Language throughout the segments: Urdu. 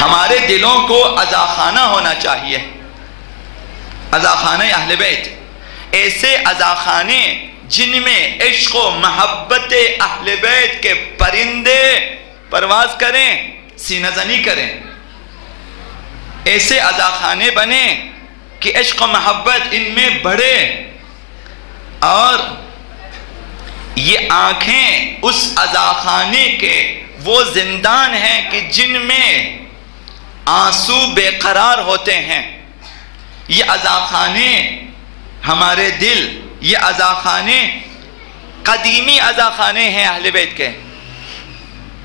ہمارے دلوں کو عزاخانہ ہونا چاہیے، عزاخانہ اہل بیت، ایسے عزاخانے جن میں عشق و محبت اہل بیت کے پرندے پرواز کریں، سینہ زنی کریں۔ ایسے عزاخانے بنیں کہ عشق و محبت ان میں بڑھے، اور یہ آنکھیں اس عزاخانے کے وہ زندان ہیں کہ جن میں آنسو بے قرار ہوتے ہیں۔ یہ عزاخانے ہمارے دل، یہ عزاخانے قدیمی عزاخانے ہیں اہل بیت کے۔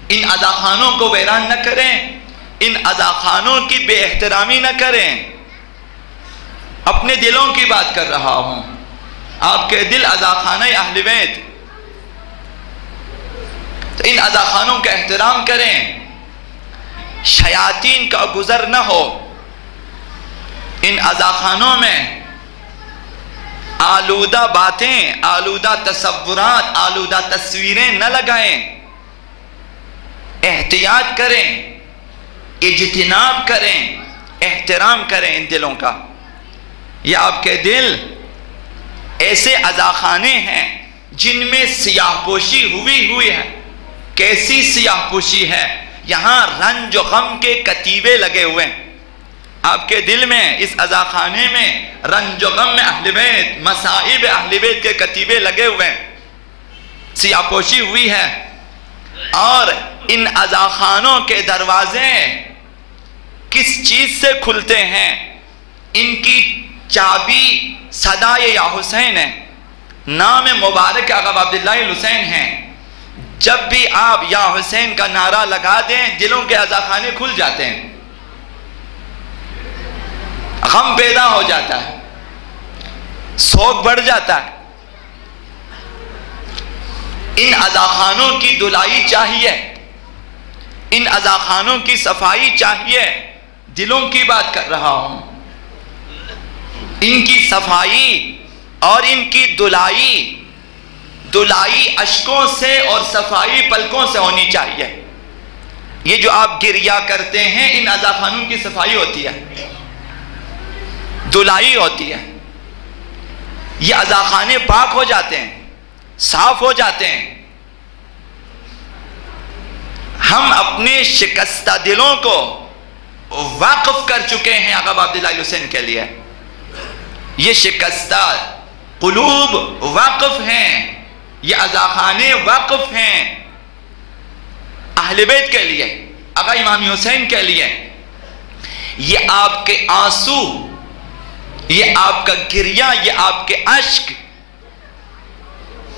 ان عزاخانوں کو ویران نہ کریں، ان عزاخانوں کی بے احترامی نہ کریں۔ اپنے دلوں کی بات کر رہا ہوں، آپ کے دل عزاخانہ اہل بیت، تو ان عزاخانوں کا احترام کریں، شیاطین کا گزر نہ ہو۔ ان عزاخانوں میں آلودہ باتیں، آلودہ تصورات، آلودہ تصویریں نہ لگائیں، احتیاط کریں، اجتناب کریں، احترام کریں ان دلوں کا۔ یہ آپ کے دل ایسے عزاخانے ہیں جن میں سیاہ پوشی ہوئی ہے۔ کیسی سیاہ پوشی ہے؟ یہاں رنج و غم کے کتیبے لگے ہوئے ہیں آپ کے دل میں، اس عزاخانے میں رنج و غم میں اہل بیت، مصائب اہل بیت کے کتیبے لگے ہوئے ہیں، سیاہ پوشی ہوئی ہے۔ اور ان عزاخانوں کے دروازے کس چیز سے کھلتے ہیں؟ ان کی چابی صدائے یا حسین ہے، نام مبارک آقا عبداللہ الحسین ہیں۔ جب بھی آپ یا حسین کا نعرہ لگا دیں، دلوں کے عزاخانے کھل جاتے ہیں، غم پیدا ہو جاتا ہے، سوگ بڑھ جاتا ہے۔ ان عزاخانوں کی دلائی چاہیے، ان عزاخانوں کی صفائی چاہیے، دلوں کی بات کر رہا ہوں۔ ان کی صفائی اور ان کی دلائی اشکوں سے اور صفائی پلکوں سے ہونی چاہیے۔ یہ جو آپ گریہ کرتے ہیں، ان عزاخانوں کی صفائی ہوتی ہے، دلائی ہوتی ہے۔ یہ عزاخانے پاک ہو جاتے ہیں، صاف ہو جاتے ہیں۔ ہم اپنے شکستہ دلوں کو واقف کر چکے ہیں آقا عبداللہ حسین کے لیے۔ یہ شکستہ قلوب واقف ہیں، یہ عزاخانے واقف ہیں اہل بیت کے لیے، آقا امام حسین کے لیے۔ یہ آپ کے آنسو، یہ آپ کا گریہ، یہ آپ کے اشک،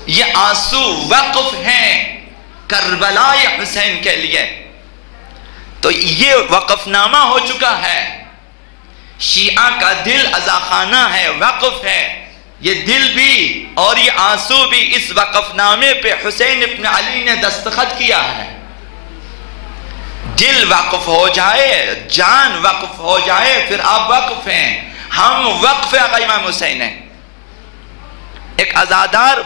یہ آنسو وقف ہیں کربلا حسین کے لیے۔ تو یہ وقف نامہ ہو چکا ہے، شیعہ کا دل عزاخانہ ہے، وقف ہے۔ یہ دل بھی اور یہ آنسو بھی اس وقف نامے پہ حسین ابن علی نے دستخط کیا ہے۔ دل وقف ہو جائے، جان وقف ہو جائے، پھر آپ وقف ہیں۔ ہم وقف آقا امام حسین ہیں۔ ایک عزادار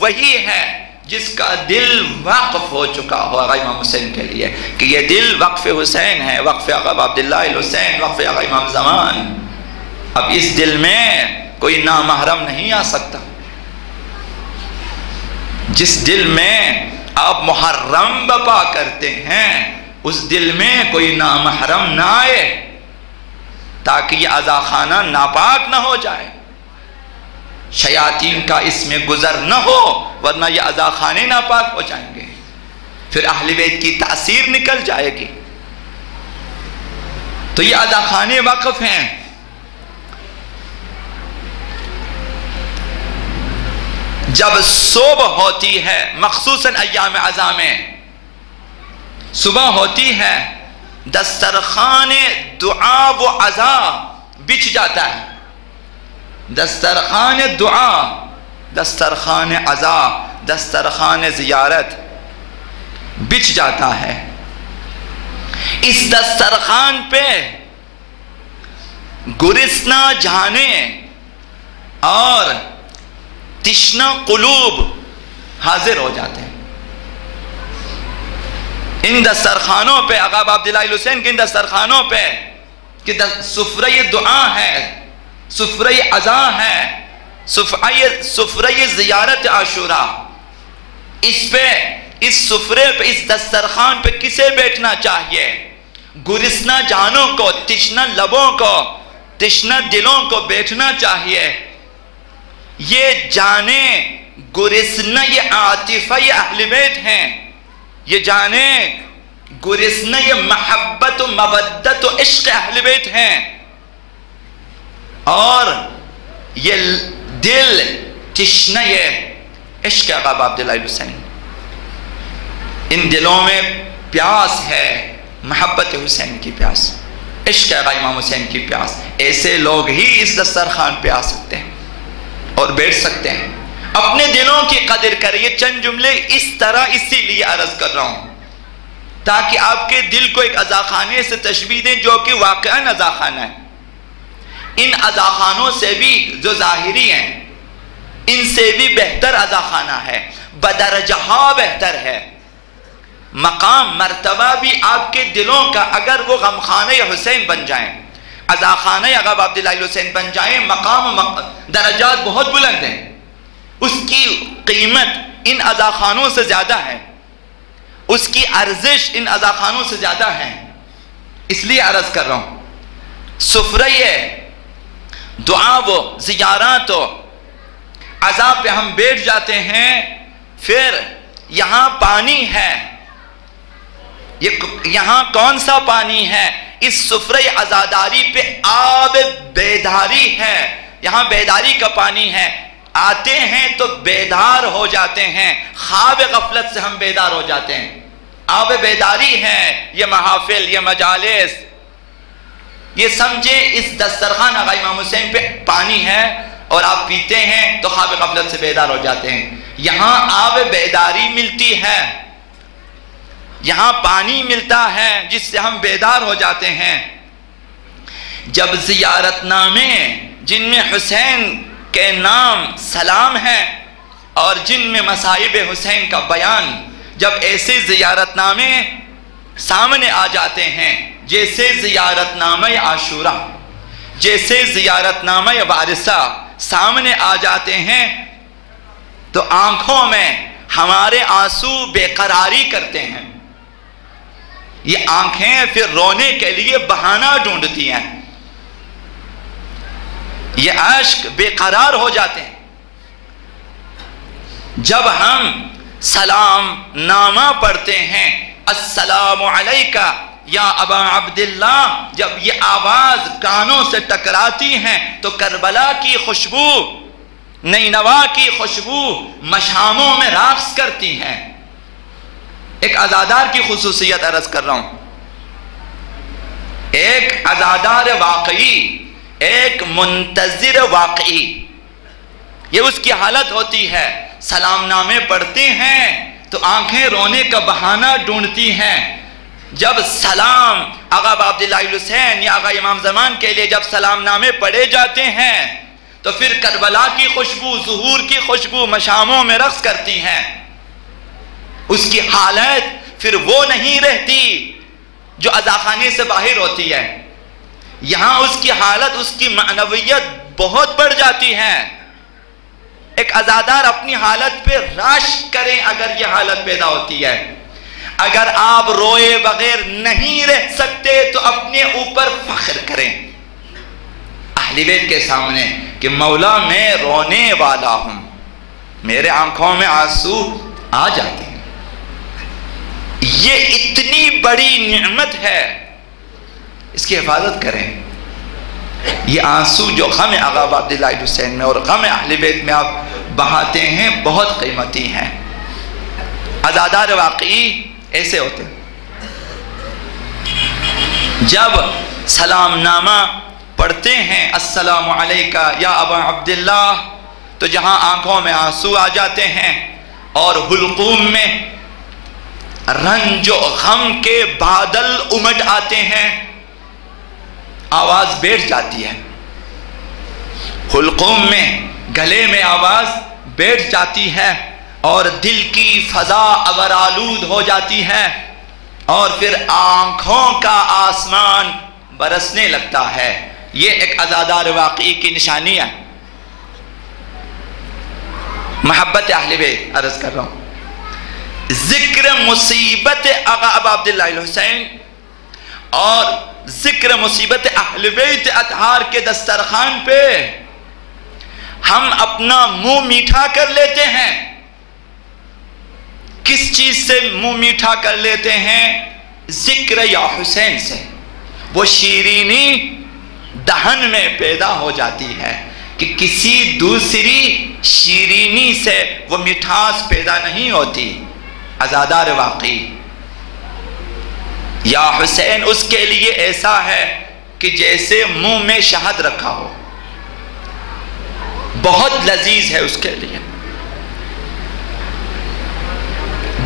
وہی ہے جس کا دل وقف ہو چکا ہو آقا امام حسین کے لیے، کہ یہ دل وقف حسین ہے، وقف آقا عبداللہ الحسین، وقف آقا امام زمان۔ اب اس دل میں کوئی نامحرم نہیں آ سکتا۔ جس دل میں آپ محرم بپا کرتے ہیں، اس دل میں کوئی نامحرم نہ آئے، تاکہ یہ عزاخانہ ناپاک نہ ہو جائے، شیاطین کا اس میں گزر نہ ہو، ورنہ یہ عزاخانے ناپاک ہو جائیں گے، پھر اہل بیت کی تاثیر نکل جائے گی۔ تو یہ عزاخانے وقف ہیں۔ جب صبح ہوتی ہے، مخصوصاً ایام عزا میں صبح ہوتی ہے، دسترخوان دعا و عزا بچھ جاتا ہے۔ دسترخوان دعا، دسترخوان عزا، دسترخوان زیارت بچھ جاتا ہے۔ اس دسترخوان پہ گرسنا جہانے اور تشنہ قلوب حاضر ہو جاتے ہیں۔ ان دسترخانوں پہ، آقا عبداللہ حسین کے ان دسترخانوں پہ کہ سفرہ دعا ہے، سفرہ عزا ہے، سفرہ زیارت عاشورہ، اس سفرے پہ، اس دسترخوان پہ کسے بیٹھنا چاہیے؟ گرسنہ جانوں کو، تشنہ لبوں کو، تشنہ دلوں کو بیٹھنا چاہیے۔ یہ جانیں گرسنہ یہ عاطفہ یہ اہل بیت ہیں، یہ جانیں گرسنہ یہ محبت و مودت و عشق اہل بیت ہیں، اور یہ دل تشنہ یہ عشق آقا عبداللہ حسین، ان دلوں میں پیاس ہے محبت حسین کی پیاس، عشق آقا امام حسین کی پیاس۔ ایسے لوگ ہی اس دسترخوان پہ آ سکتے ہیں اور بیٹھ سکتے ہیں۔ اپنے دلوں کی قدر کریں۔ یہ چند جملے اس طرح اسی لیے عرض کر رہا ہوں تاکہ آپ کے دل کو ایک عزاخانے سے تشبیہ دیں جو کہ واقعاً عزاخانہ ہے۔ ان عزاخانوں سے بھی جو ظاہری ہیں ان سے بھی بہتر عزاخانہ ہے، بدرجہ بہتر ہے۔ مقام مرتبہ بھی آپ کے دلوں کا اگر وہ غمخانہ حسین بن جائیں، عزاخانہ آقا عبداللہ حسین بن جائیں، مقام درجات بہت بلند ہیں، اس کی قیمت ان عزاخانوں سے زیادہ ہے، اس کی ارزش ان عزاخانوں سے زیادہ ہے۔ اس لیے عرض کر رہا ہوں سفرہ دعا و زیارات و عزا پہ ہم بیٹھ جاتے ہیں، پھر یہاں پانی ہے، یہاں کون سا پانی ہے؟ اس سفرہ عزاداری پہ آب بیداری ہے، یہاں بیداری کا پانی ہے۔ آتے ہیں تو بیدار ہو جاتے ہیں، خواب غفلت سے ہم بیدار ہو جاتے ہیں۔ آب بیداری ہے یہ محافل، یہ مجالس، یہ سمجھے اس دسترخوان آقا امام حسین پہ پانی ہے اور آپ پیتے ہیں تو خواب غفلت سے بیدار ہو جاتے ہیں۔ یہاں آب بیداری ملتی ہے، یہاں پانی ملتا ہے جس سے ہم بیدار ہو جاتے ہیں۔ جب زیارت نامے جن میں حسین کے نام سلام ہے اور جن میں مصائب حسین کا بیان، جب ایسے زیارت نامے سامنے آ جاتے ہیں، جیسے زیارت نامہ عاشورہ، جیسے زیارت نامہ وارثہ سامنے آ جاتے ہیں تو آنکھوں میں ہمارے آنسو بے قراری کرتے ہیں۔ یہ آنکھیں پھر رونے کے لیے بہانہ ڈھونڈتی ہیں، یہ عشق بے قرار ہو جاتے ہیں۔ جب ہم سلام نامہ پڑھتے ہیں، السلام علیکہ یا ابا عبداللہ، جب یہ آواز کانوں سے ٹکراتی ہیں تو کربلا کی خوشبو، نینوا کی خوشبو مشاموں میں رقص کرتی ہیں۔ ایک عزادار کی خصوصیت عرض کر رہا ہوں، ایک عزادار واقعی، ایک منتظر واقعی، یہ اس کی حالت ہوتی ہے۔ سلام نامے پڑھتے ہیں تو آنکھیں رونے کا بہانہ ڈھونڈتی ہیں۔ جب سلام آقا عبداللہ حسین یا آقا امام زمان کے لیے جب سلام نامے پڑھے جاتے ہیں تو پھر کربلا کی خوشبو، ظہور کی خوشبو مشاموں میں رقص کرتی ہیں۔ اس کی حالت پھر وہ نہیں رہتی جو عزاخانے سے باہر ہوتی ہے، یہاں اس کی حالت، اس کی معنویت بہت بڑھ جاتی ہے۔ ایک عزادار اپنی حالت پہ رشک کریں اگر یہ حالت پیدا ہوتی ہے۔ اگر آپ روئے بغیر نہیں رہ سکتے تو اپنے اوپر فخر کریں اہل بیت کے سامنے کہ مولا میں رونے والا ہوں، میرے آنکھوں میں آنسو آ جاتے ہیں۔ یہ اتنی بڑی نعمت ہے، اس کی حفاظت کریں۔ یہ آنسو جو غم آقا عبداللہ حسین میں اور غم اہل بیت میں آپ بہاتے ہیں بہت قیمتی ہیں۔ عزادار واقعی ایسے ہوتے ہیں۔ جب سلام نامہ پڑھتے ہیں السلام علیکہ یا ابا عبداللہ تو جہاں آنکھوں میں آنسو آ جاتے ہیں اور حلقوم میں رنج و غم کے بادل امٹ آتے ہیں، آواز بیٹھ جاتی ہے، حلقوم میں گلے میں آواز بیٹھ جاتی ہے اور دل کی فضا ابر آلود ہو جاتی ہے۔ اور پھر آنکھوں کا آسمان برسنے لگتا ہے. یہ ایک عزادار واقعی کی نشانی ہے. محبت اہل بیت عرض کر رہا ہوں. ذکر مصیبت آقا ابا عبداللہ الحسین اور ذکر مصیبت اہل بیت اطہار کے دسترخوان پہ ہم اپنا منہ میٹھا کر لیتے ہیں. کس چیز سے منہ میٹھا کر لیتے ہیں؟ ذکر یا حسین سے. وہ شیرینی دہن میں پیدا ہو جاتی ہے کہ کسی دوسری شیرینی سے وہ مٹھاس پیدا نہیں ہوتی. عزادار واقعی یا حسین اس کے لیے ایسا ہے کہ جیسے منہ میں شہد رکھا ہو. بہت لذیذ ہے اس کے لیے،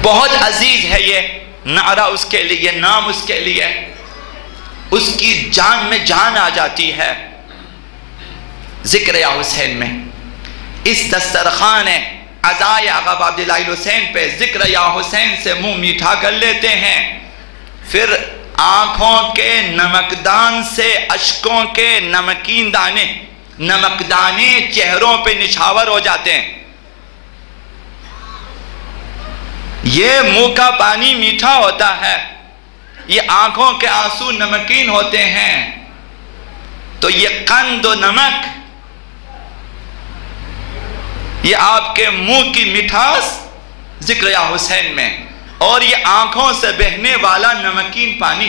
بہت عزیز ہے یہ نعرہ اس کے لیے، نام اس کے لیے. اس کی جان میں جان آ جاتی ہے ذکر یا حسین میں. اس دسترخوان عزائے آقا عبداللہ الحسین پہ ذکر یا حسین سے منہ میٹھا کر لیتے ہیں. پھر آنکھوں کے نمکدان سے اشکوں کے نمکین دانے، نمکدانے چہروں پہ نچھاور ہو جاتے ہیں. یہ منہ کا پانی میٹھا ہوتا ہے، یہ آنکھوں کے آنسو نمکین ہوتے ہیں. تو یہ قند و نمک، یہ آپ کے منہ کی مٹھاس ذکر یا حسین میں، اور یہ آنکھوں سے بہنے والا نمکین پانی،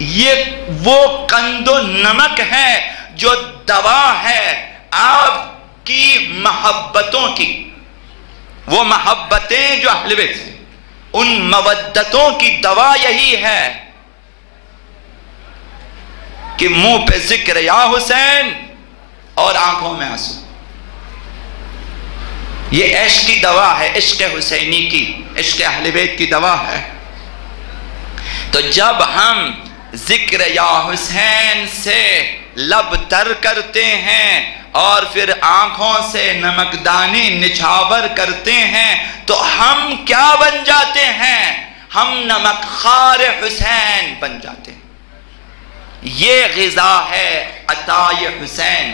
یہ وہ قند و نمک ہے جو دوا ہے آپ کی محبتوں کی. وہ محبتیں جو اہل بیت ہیں، ان مودتوں کی دوا یہی ہے کہ منہ پہ ذکر یا حسین اور آنکھوں میں آنسو. یہ عشق کی دوا ہے، عشق حسینی کی، عشق اہل بیت کی دوا ہے. تو جب ہم ذکر یا حسین سے لب تر کرتے ہیں اور پھر آنکھوں سے نمکدانی نچھاور کرتے ہیں تو ہم کیا بن جاتے ہیں؟ ہم نمک خار حسین بن جاتے ہیں. یہ غذا ہے عطائے حسین.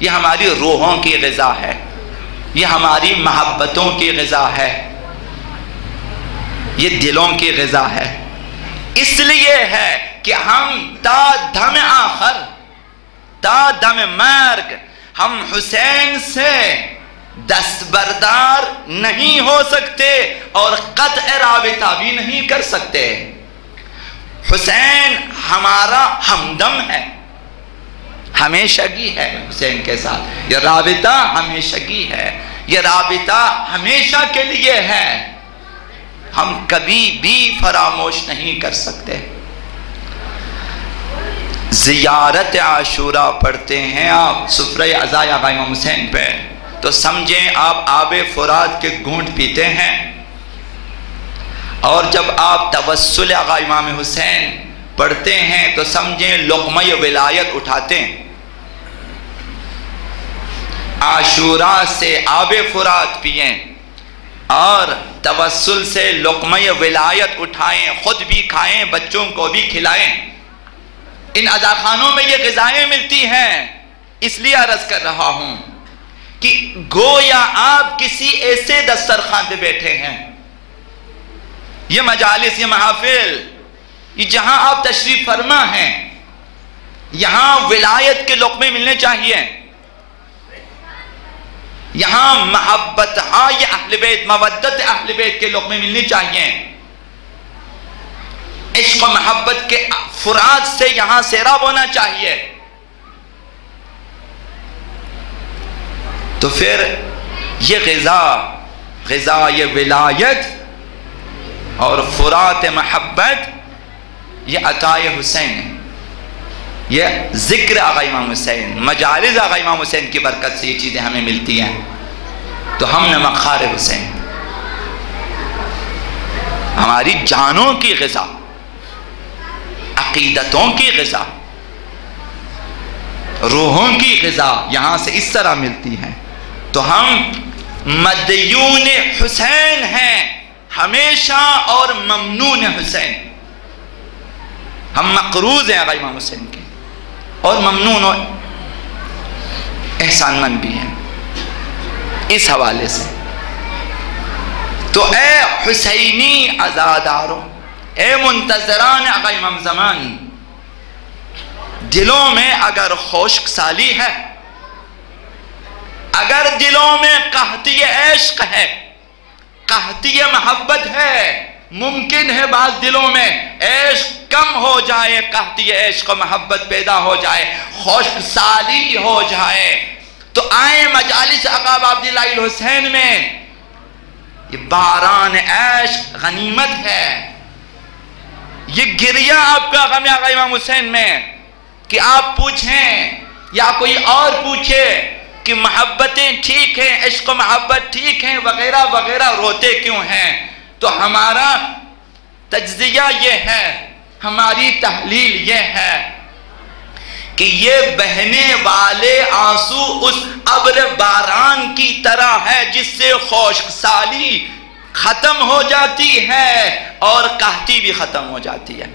یہ ہماری روحوں کی غذا ہے، یہ ہماری محبتوں کی غذا ہے، یہ دلوں کی غذا ہے. اس لیے ہے کہ ہم تا دم آخر، تا دم مرگ، ہم حسین سے دستبردار نہیں ہو سکتے اور قطع رابطہ بھی نہیں کر سکتے. حسین ہمارا ہمدم ہے، ہمیشگی ہے حسین کے ساتھ. یہ رابطہ ہمیشگی ہے، یہ رابطہ ہمیشہ کے لیے ہے، ہم کبھی بھی فراموش نہیں کر سکتے. زیارت عاشورہ پڑھتے ہیں آپ سفرہ عزائے آقا امام حسین پہ تو سمجھیں آپ آب فرات کے گھونٹ پیتے ہیں، اور جب آپ توسل آقا امام حسین پڑھتے ہیں تو سمجھیں لقمہ ولایت اٹھاتے ہیں. عاشورہ سے آب فرات پئیں اور توسل سے لقمہ ولایت اٹھائیں، خود بھی کھائیں، بچوں کو بھی کھلائیں. ان عزاخانوں میں یہ غذائیں ملتی ہیں. اس لیے عرض کر رہا ہوں کہ گویا آپ کسی ایسے دسترخوان پہ بیٹھے ہیں. یہ مجالس، یہ محافل، یہ جہاں آپ تشریف فرما ہیں، یہاں ولایت کے لقمے ملنے چاہیے. یہاں محبت، ہاں یہ اہل بیت، مودت اہل بیت کے لقمے ملنے چاہیے. عشق و محبت کے فرات سے یہاں سیراب ہونا چاہیے. تو پھر یہ غذا یہ ولایت اور فرات محبت، یہ عطائے حسین ہے. یہ ذکر آقا امام حسین، مجالس آقا امام حسین کی برکت سے یہ چیزیں ہمیں ملتی ہیں. تو ہم نمک خار حسین، ہماری جانوں کی غذا، عقیدتوں کی غذا، روحوں کی غذا یہاں سے اس طرح ملتی ہے. تو ہم مدیون حسین ہیں، ہمیشہ اور ممنون حسین، ہم مقروض ہیں آقا امام حسین کے، اور ممنون اور احسان مند بھی ہیں اس حوالے سے۔ تو اے حسینی عزاداروں، اے منتظران آقا امام زمان، دلوں میں اگر خشک سالی ہے، اگر دلوں میں قحطی عشق ہے، قحطی محبت ہے، ممکن ہے بعض دلوں میں عشق کم ہو جائے، قحطی عشق و محبت پیدا ہو جائے، خشک سالی ہو جائے، تو آئیں مجالس آقا عبداللہ الحسین میں۔ یہ باران عشق غنیمت ہے، یہ گریہ آپ کا غم آقا امام حسین میں، کہ آپ پوچھیں یا کوئی اور پوچھے کہ محبتیں ٹھیک ہیں، عشق و محبت ٹھیک ہیں وغیرہ وغیرہ، روتے کیوں ہیں؟ تو ہمارا تجزیہ یہ ہے، ہماری تحلیل یہ ہے کہ یہ بہنے والے آنسو اس ابر باران کی طرح ہے جس سے خشک سالی ختم ہو جاتی ہے اور قحطی بھی ختم ہو جاتی ہے۔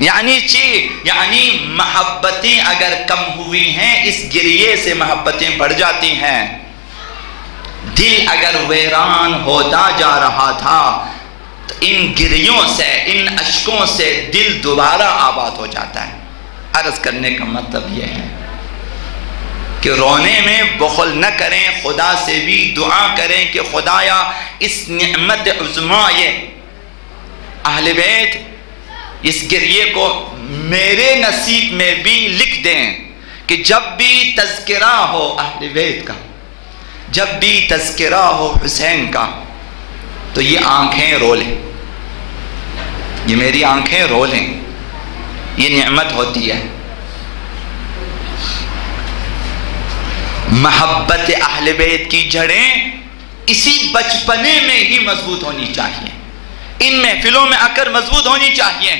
یعنی محبتیں اگر کم ہوئی ہیں، اس گریے سے محبتیں بڑھ جاتی ہیں۔ دل اگر ویران ہوتا جا رہا تھا تو ان گریوں سے، ان اشکوں سے دل دوبارہ آباد ہو جاتا ہے۔ عرض کرنے کا مطلب یہ ہے کہ رونے میں بخل نہ کریں، خدا سے بھی دعا کریں کہ خدایا اس نعمت عظمیٰ یہ اہل بیت، اس گریے کو میرے نصیب میں بھی لکھ دیں کہ جب بھی تذکرہ ہو اہل بیت کا، جب بھی تذکرہ ہو حسین کا، تو یہ آنکھیں رو لیں، یہ میری آنکھیں رو لیں، یہ نعمت ہوتی ہے۔ محبت اہل بیت کی جڑیں اسی بچپنے میں ہی مضبوط ہونی چاہیے، ان محفلوں میں آ کر مضبوط ہونی چاہیے،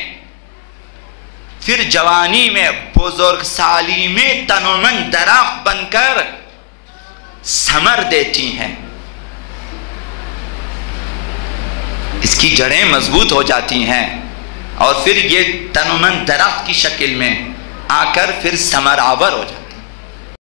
پھر جوانی میں بزرگ سالی میں تنومند درخت بن کر ثمر دیتی ہیں، اس کی جڑیں مضبوط ہو جاتی ہیں اور پھر یہ تنومند درخت کی شکل میں آ کر پھر ثمر آور ہو جاتی ہے۔